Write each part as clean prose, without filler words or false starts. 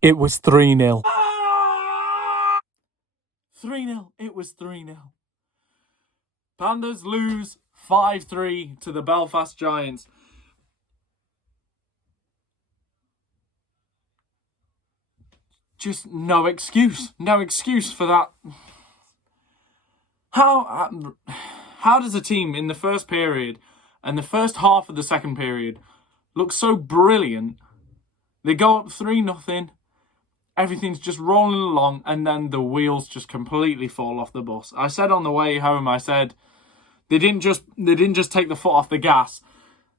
It was 3-0. 3-0. It was 3-0. Panthers lose 5-3 to the Belfast Giants. Just no excuse. No excuse for that. How does a team in the first period and the first half of the second period look so brilliant? They go up 3-0. Everything's just rolling along, and then the wheels just completely fall off the bus. I said on the way home, I said they didn't just take the foot off the gas.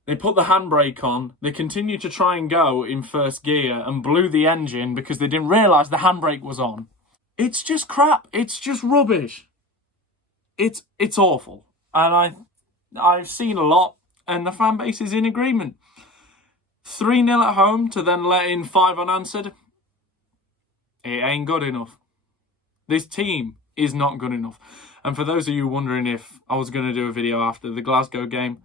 They put the handbrake on. They continued to try and go in first gear and blew the engine because they didn't realise the handbrake was on. It's just crap. It's just rubbish. It's awful. And I've seen a lot, and the fan base is in agreement. 3-0 at home to then let in 5 unanswered. It ain't good enough. This team is not good enough. And for those of you wondering if I was going to do a video after the Glasgow game,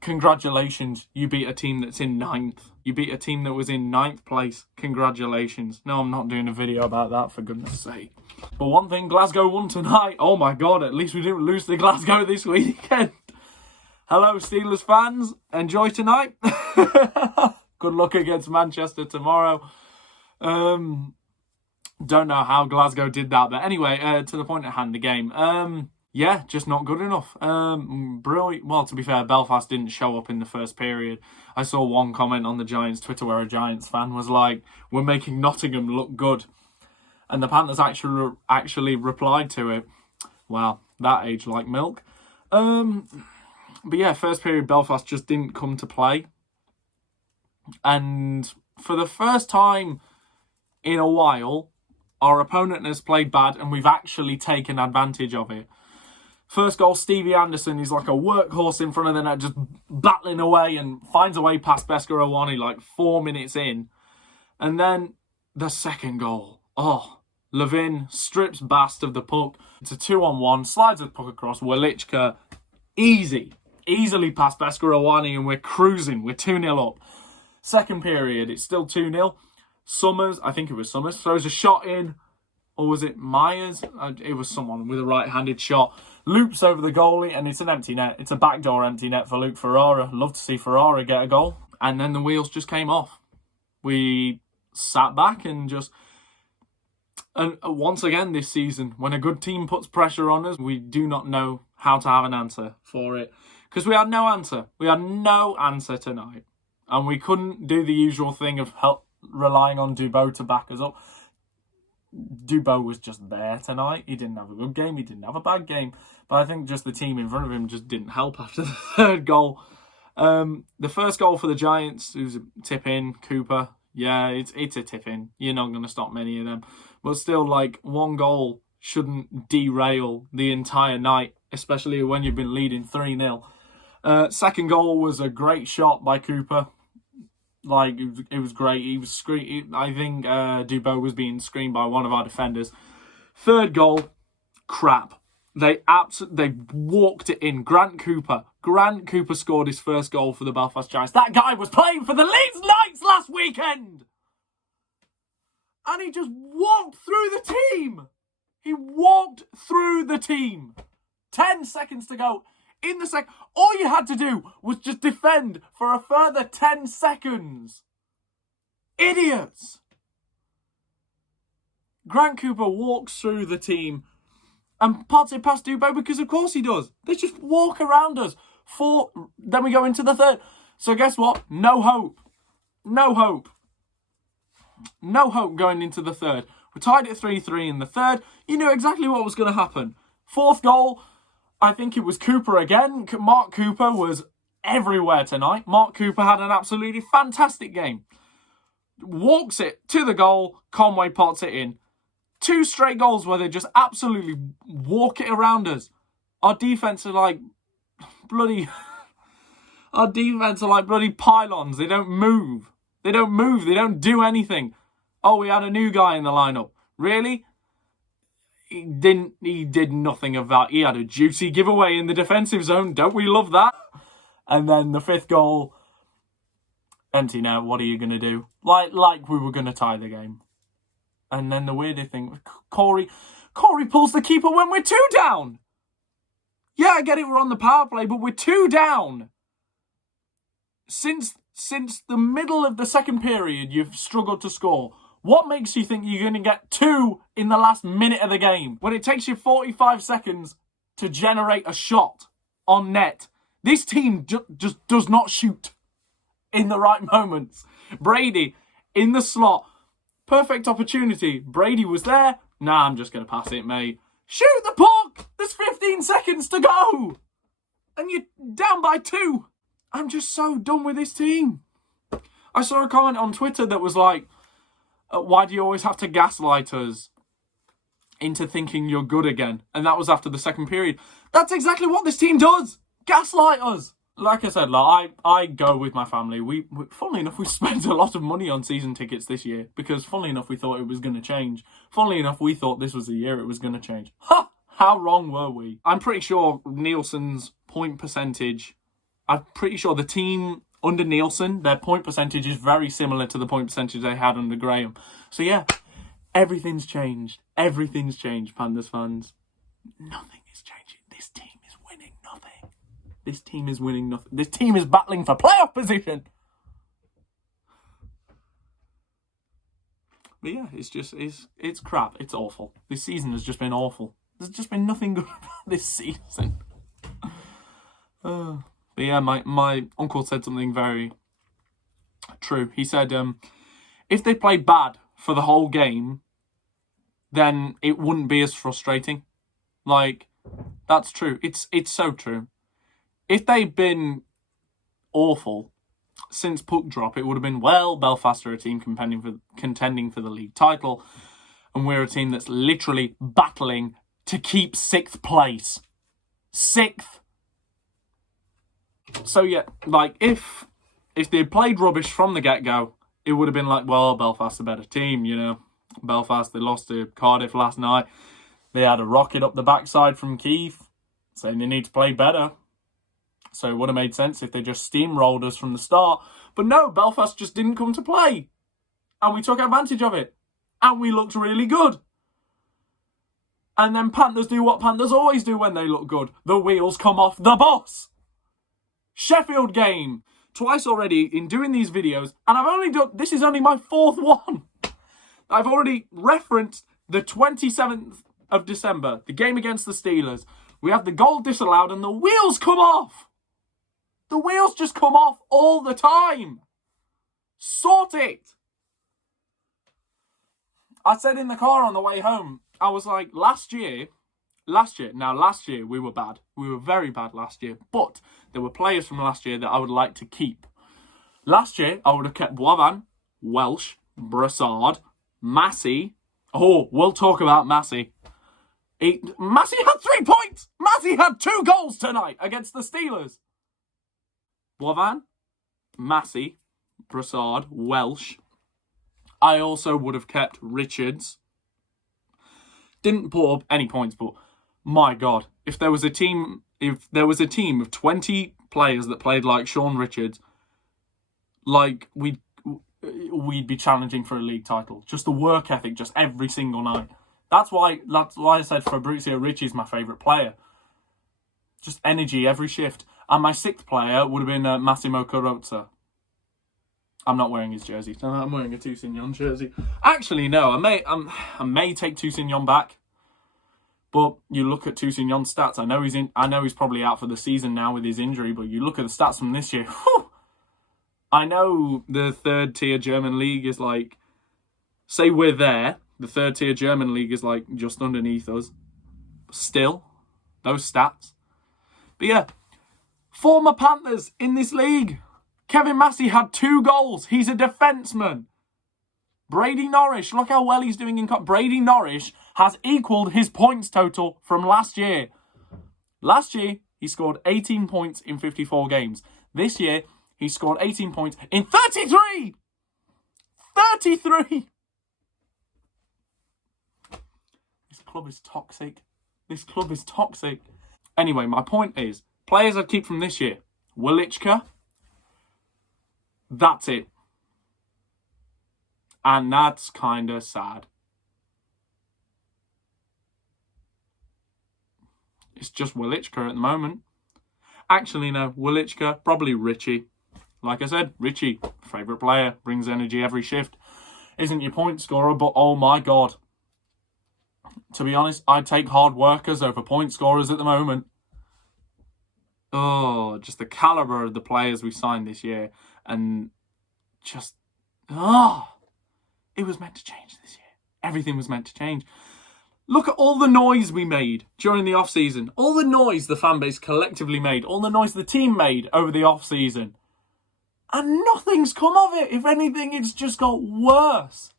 congratulations. You beat a team that's in 9th. You beat a team that was in 9th place. Congratulations. No, I'm not doing a video about that, for goodness sake. But one thing, Glasgow won tonight. Oh my God, at least we didn't lose to Glasgow this weekend. Hello, Steelers fans. Enjoy tonight. Good luck against Manchester tomorrow. Don't know how Glasgow did that. But anyway, to the point at hand, the game. Yeah, just not good enough. Brilliant. Well, to be fair, Belfast didn't show up in the first period. I saw one comment on the Giants Twitter where a Giants fan was like, "We're making Nottingham look good." And the Panthers actually replied to it. Wow, that aged like milk. But yeah, first period, Belfast just didn't come to play. And for the first time in a while, our opponent has played bad and we've actually taken advantage of it. First goal, Stevie Anderson, he's like a workhorse in front of the net, just battling away and finds a way past Besker Owani like 4 minutes in. And then the second goal. Oh, Levin strips Bast of the puck. It's a 2-on-1, slides the puck across. Welichka, easily past Besker Owani, and we're cruising. We're 2-0 up. Second period, it's still 2-0. Summers, I think it was Summers, throws a shot in. Or was it Myers? It was someone with a right-handed shot. Loops over the goalie, and it's an empty net. It's a backdoor empty net for Luke Ferrara. Love to see Ferrara get a goal. And then the wheels just came off. We sat back and just... And once again this season, when a good team puts pressure on us, we do not know how to have an answer for it. Because we had no answer. We had no answer tonight. And we couldn't do the usual thing of relying on Dubois to back us up. Dubois was just there tonight. He didn't have a good game. He didn't have a bad game. But I think just the team in front of him just didn't help after the third goal. The first goal for the Giants, who's a tip-in, Cooper. Yeah, it's a tip-in. You're not going to stop many of them. But still, like, one goal shouldn't derail the entire night, especially when you've been leading 3-0. Second goal was a great shot by Cooper. Like, it was great. He was I think Dubois was being screened by one of our defenders. Third goal, crap. They walked it in. Grant Cooper scored his first goal for the Belfast Giants. That guy was playing for the Leeds Knights last weekend! And he just walked through the team! He walked through the team! 10 seconds to go. In the second, all you had to do was just defend for a further 10 seconds. Idiots! Grant Cooper walks through the team and pots it past Dubois because of course he does. They just walk around us. Then we go into the third. So guess what? No hope. No hope. No hope going into the third. We tied it 3-3 in the third. You knew exactly what was going to happen. Fourth goal, I think it was Cooper again. Mark Cooper was everywhere tonight. Mark Cooper had an absolutely fantastic game. Walks it to the goal. Conway pots it in. 2 straight goals where they just absolutely walk it around us. Our defense are like bloody... Our defense are like bloody pylons. They don't move. They don't move. They don't do anything. Oh, we had a new guy in the lineup. Really? He did nothing of that. He had a juicy giveaway in the defensive zone. Don't we love that? And then the fifth goal, Empty net, what are you going to do? Like we were going to tie the game. And then the weirdest thing, Corey pulls the keeper when we're 2 down. Yeah, I get it, we're on the power play, but we're 2 down. Since the middle of the second period, you've struggled to score. What makes you think you're going to get 2 in the last minute of the game? When it takes you 45 seconds to generate a shot on net. This team just does not shoot in the right moments. Brady in the slot. Perfect opportunity. Brady was there. Nah, I'm just going to pass it, mate. Shoot the puck! There's 15 seconds to go! And you're down by 2. I'm just so done with this team. I saw a comment on Twitter that was like, why do you always have to gaslight us into thinking you're good again? And that was after the second period. That's exactly what this team does. Gaslight us. Like I said, I go with my family. We funnily enough, we spent a lot of money on season tickets this year because funnily enough, we thought it was going to change. Funnily enough, we thought this was the year it was going to change. Ha! How wrong were we? I'm pretty sure Nielsen's point percentage, I'm pretty sure the team under Nielsen, their point percentage is very similar to the point percentage they had under Graham. So yeah, everything's changed. Everything's changed, Panthers fans. Nothing is changing. This team is winning nothing. This team is winning nothing. This team is battling for playoff position. But yeah, it's crap. It's awful. This season has just been awful. There's just been nothing good about this season. But yeah, my uncle said something very true. He said, if they played bad for the whole game, then it wouldn't be as frustrating. Like, that's true. It's so true. If they'd been awful since puck drop, it would have been, well, Belfast are a team contending for the league title, and we're a team that's literally battling to keep 6th place. 6th. So yeah, like if they played rubbish from the get-go, it would have been like, well, Belfast's a better team, you know. Belfast, they lost to Cardiff last night. They had a rocket up the backside from Keith, saying they need to play better. So it would have made sense if they just steamrolled us from the start. But no, Belfast just didn't come to play. And we took advantage of it. And we looked really good. And then Panthers do what Panthers always do when they look good. The wheels come off the bus. Sheffield game. Twice already in doing these videos. And I've only done, this is only my 4th one. I've already referenced the 27th of December. The game against the Steelers. We have the goal disallowed and the wheels come off. The wheels just come off all the time. Sort it. I said in the car on the way home, I was like, last year, we were bad. We were very bad last year. But there were players from last year that I would like to keep. Last year, I would have kept Boivin, Welsh, Brassard, Massey. Oh, we'll talk about Massey. Massey had 3 points. Massey had 2 goals tonight against the Steelers. Boivin, Massey, Brassard, Welsh. I also would have kept Richards. Didn't put up any points, but my God, if there was a team of 20 players that played like Sean Richards, like we'd be challenging for a league title. Just the work ethic, just every single night. That's why I said Fabrizio Ricci's my favourite player. Just energy every shift. And my 6th player would have been Massimo Carrozza. I'm not wearing his jersey. I'm wearing a Toussignon jersey. Actually, no. I may take Toussignon back. But you look at Toussignon's stats. I know he's probably out for the season now with his injury. But you look at the stats from this year. Whew, I know the 3rd tier German league is like, say we're there. The 3rd tier German league is like just underneath us. Still, those stats. But yeah, former Panthers in this league. Kevin Massey had 2 goals. He's a defenseman. Brady Norrish, look how well he's doing in Brady Norrish has equalled his points total from last year. Last year, he scored 18 points in 54 games. This year, he scored 18 points in 33! 33! This club is toxic. This club is toxic. Anyway, my point is, players I'd keep from this year. Wilichka, That's it. And that's kind of sad. It's just Wilichka at the moment. Actually, no, Wilichka, probably Richie. Like I said, Richie, favourite player, brings energy every shift. Isn't your point scorer, but oh my God. To be honest, I'd take hard workers over point scorers at the moment. Oh, just the calibre of the players we signed this year. And just, it was meant to change this year. Everything was meant to change. Look at all the noise we made during the off-season. All the noise the fan base collectively made. All the noise the team made over the off-season. And nothing's come of it. If anything, it's just got worse.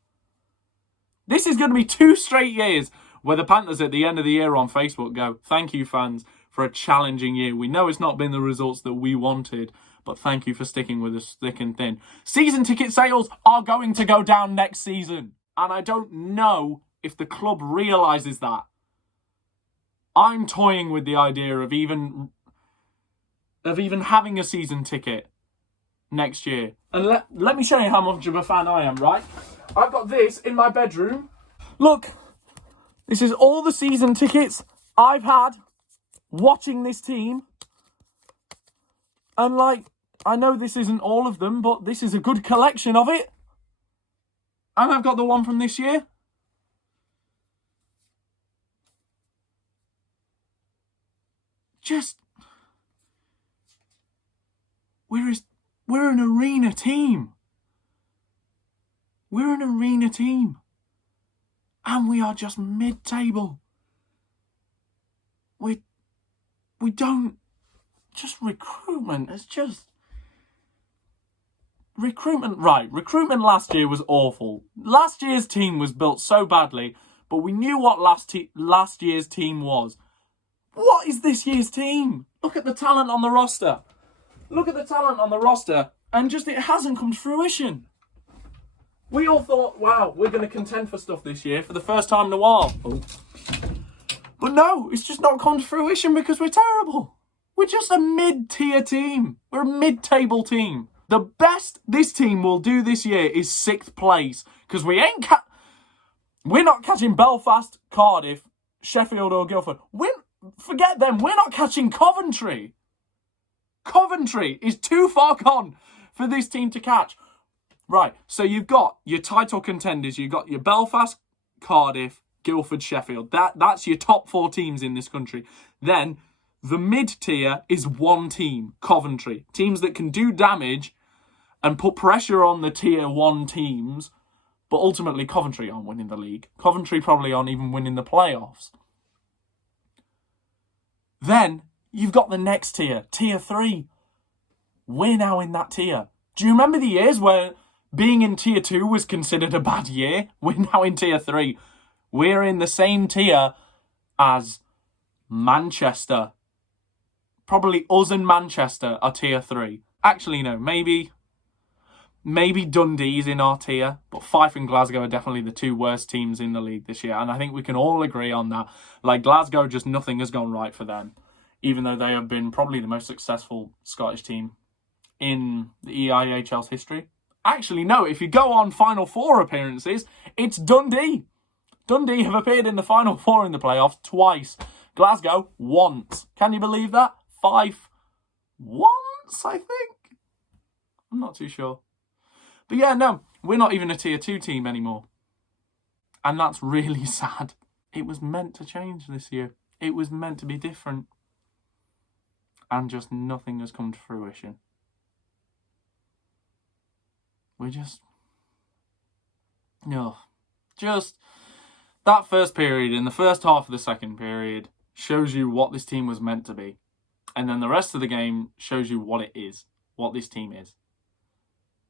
This is going to be 2 straight years where the Panthers at the end of the year on Facebook go, thank you, fans, for a challenging year. We know it's not been the results that we wanted, but thank you for sticking with us thick and thin. Season ticket sales are going to go down next season. And I don't know if the club realises that. I'm toying with the idea of even having a season ticket next year. And let me show you how much of a fan I am, right? I've got this in my bedroom. Look, this is all the season tickets I've had watching this team. And I know this isn't all of them, but this is a good collection of it. And I've got the one from this year. We're an arena team. We're an arena team. And we are just mid-table. We don't... Just recruitment is just... Recruitment last year was awful. Last year's team was built so badly, but we knew what last year's team was. What is this year's team? Look at the talent on the roster. And just it hasn't come to fruition. We all thought, wow, we're going to contend for stuff this year for the first time in a while. Oh. But no, it's just not come to fruition because we're terrible. We're just a mid-tier team. We're a mid-table team. The best this team will do this year is 6th place because we're not catching Belfast, Cardiff, Sheffield or Guildford. Forget them. We're not catching Coventry. Coventry is too far gone for this team to catch. Right, so you've got your title contenders. You've got your Belfast, Cardiff, Guildford, Sheffield. That's your top 4 teams in this country. Then the mid-tier is one team, Coventry. Teams that can do damage and put pressure on the tier 1 teams. But ultimately, Coventry aren't winning the league. Coventry probably aren't even winning the playoffs. Then you've got the next tier, tier 3. We're now in that tier. Do you remember the years where being in tier 2 was considered a bad year? We're now in tier 3. We're in the same tier as Manchester. Probably us and Manchester are tier 3. Actually, no, maybe Dundee's in our tier, but Fife and Glasgow are definitely the 2 worst teams in the league this year, and I think we can all agree on that. Glasgow, just nothing has gone right for them, even though they have been probably the most successful Scottish team in the EIHL's history. Actually, no, if you go on Final Four appearances, it's Dundee. Dundee have appeared in the Final Four in the playoffs twice. Glasgow, once. Can you believe that? Fife, once, I think. I'm not too sure. But yeah, no, we're not even a tier 2 team anymore. And that's really sad. It was meant to change this year. It was meant to be different. And just nothing has come to fruition. We just that first period, in the first half of the second period, shows you what this team was meant to be. And then the rest of the game shows you what it is, what this team is.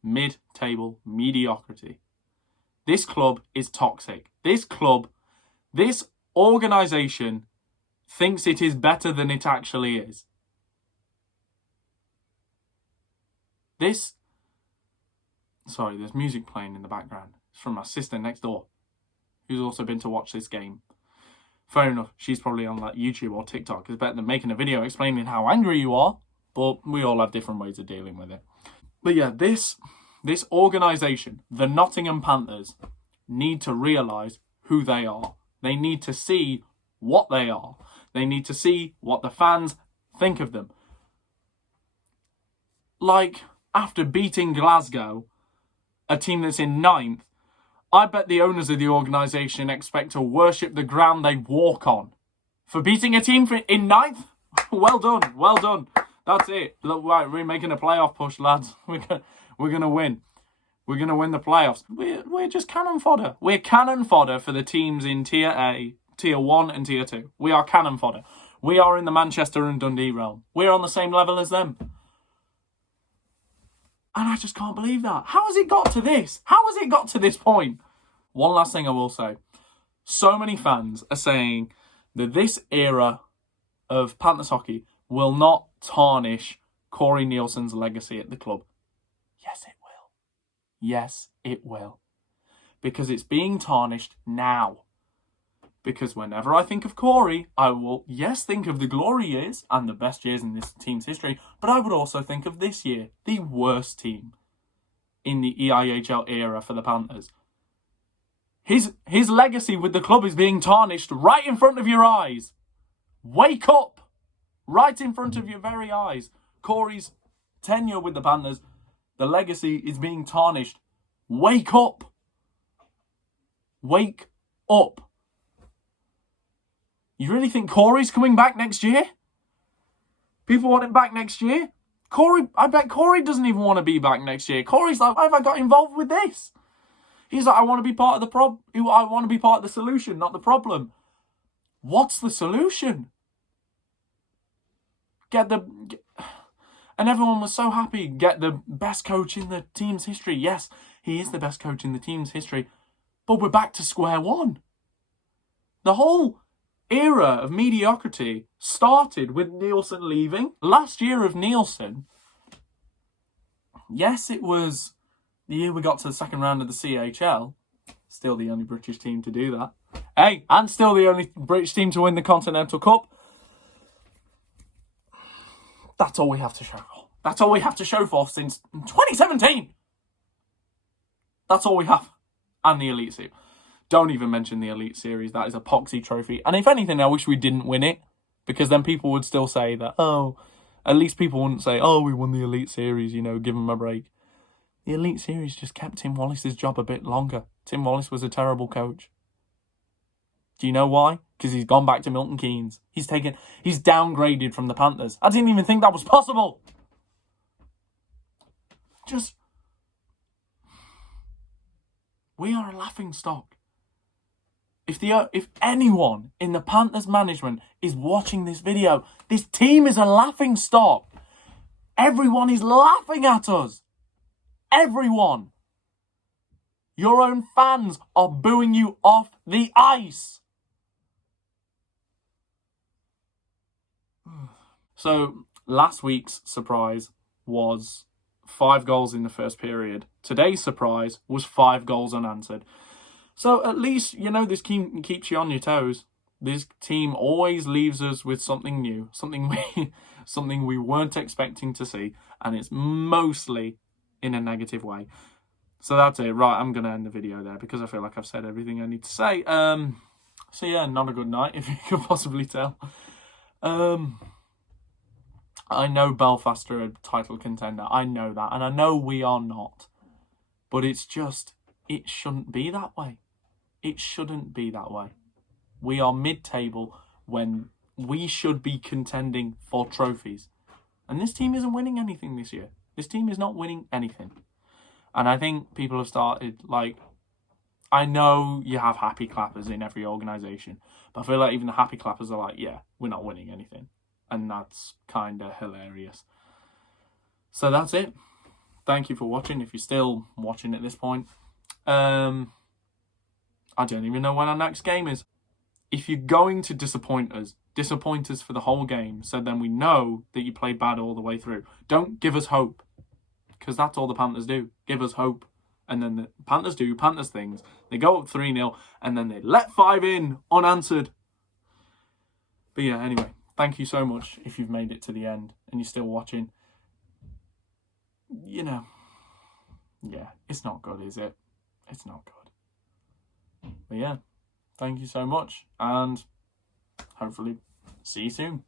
Mid-table mediocrity. This club is toxic. This organisation thinks it is better than it actually is. Sorry, there's music playing in the background. It's from my sister next door, who's also been to watch this game. Fair enough, she's probably on YouTube or TikTok. It's better than making a video explaining how angry you are. But we all have different ways of dealing with it. But yeah, this organisation, the Nottingham Panthers, need to realise who they are. They need to see what they are. They need to see what the fans think of them. Like, after beating Glasgow, a team that's in 9th, I bet the owners of the organisation expect to worship the ground they walk on. For beating a team in 9th? Well done, well done. That's it. Look, right, we're making a playoff push, lads. We're gonna win. We're gonna win the playoffs. We're just cannon fodder. We're cannon fodder for the teams in Tier A, Tier 1 and Tier 2. We are cannon fodder. We are in the Manchester and Dundee realm. We're on the same level as them. And I just can't believe that. How has it got to this? How has it got to this point? One last thing I will say. So many fans are saying that this era of Panthers hockey will not tarnish Corey Nielsen's legacy at the club. Yes, it will. Yes, it will. Because it's being tarnished now. Because whenever I think of Corey, I will, yes, think of the glory years and the best years in this team's history, but I would also think of this year, the worst team in the EIHL era for the Panthers. His legacy with the club is being tarnished right in front of your eyes. Wake up! Right in front of your very eyes. Corey's tenure with the Panthers, the legacy is being tarnished. Wake up! Wake up! You really think Corey's coming back next year? People want him back next year? I bet Corey doesn't even want to be back next year. Corey's like, why have I got involved with this? He's like, I want to be part of the I want to be part of the solution, not the problem. What's the solution? And everyone was so happy. Get the best coach in the team's history. Yes, he is the best coach in the team's history. But we're back to square one. The whole era of mediocrity started with Nielsen leaving. Last year of Nielsen, yes, it was the year we got to the second round of the CHL. Still the only British team to do that. Hey, and still the only British team to win the Continental Cup. That's all we have to show for. That's all we have to show for since 2017. That's all we have. And the Elite Series. Don't even mention the Elite Series. That is a poxy trophy. And if anything, I wish we didn't win it. Because then people would still say that, at least people wouldn't say, we won the Elite Series, give them a break. The Elite Series just kept Tim Wallace's job a bit longer. Tim Wallace was a terrible coach. Do you know why? Because he's gone back to Milton Keynes. He's downgraded from the Panthers. I didn't even think that was possible. We are a laughing stock. If anyone in the Panthers management is watching this video, this team is a laughing stock. Everyone is laughing at us. Everyone. Your own fans are booing you off the ice. So, last week's surprise was 5 goals in the first period. Today's surprise was 5 goals unanswered. So, at least, this team keeps you on your toes. This team always leaves us with something new, something we weren't expecting to see, and it's mostly in a negative way. So that's it. Right, I'm going to end the video there because I feel like I've said everything I need to say. So yeah, not a good night, if you could possibly tell. I know Belfast are a title contender. I know that. And I know we are not. But it shouldn't be that way. It shouldn't be that way. We are mid-table when we should be contending for trophies. And this team isn't winning anything this year. This team is not winning anything. And I think people have started, I know you have happy clappers in every organisation. But I feel like even the happy clappers are like, yeah, we're not winning anything. And that's kind of hilarious. So that's it. Thank you for watching. If you're still watching at this point. I don't even know when our next game is. If you're going to disappoint us for the whole game, so then we know that you played bad all the way through. Don't give us hope. Because that's all the Panthers do. Give us hope. And then the Panthers do Panthers things. They go up 3-0 and then they let 5 in unanswered. But yeah, anyway. thank you so much if you've made it to the end and you're still watching. You know, yeah, it's not good, is it? It's not good. But yeah, thank you so much, and hopefully see you soon.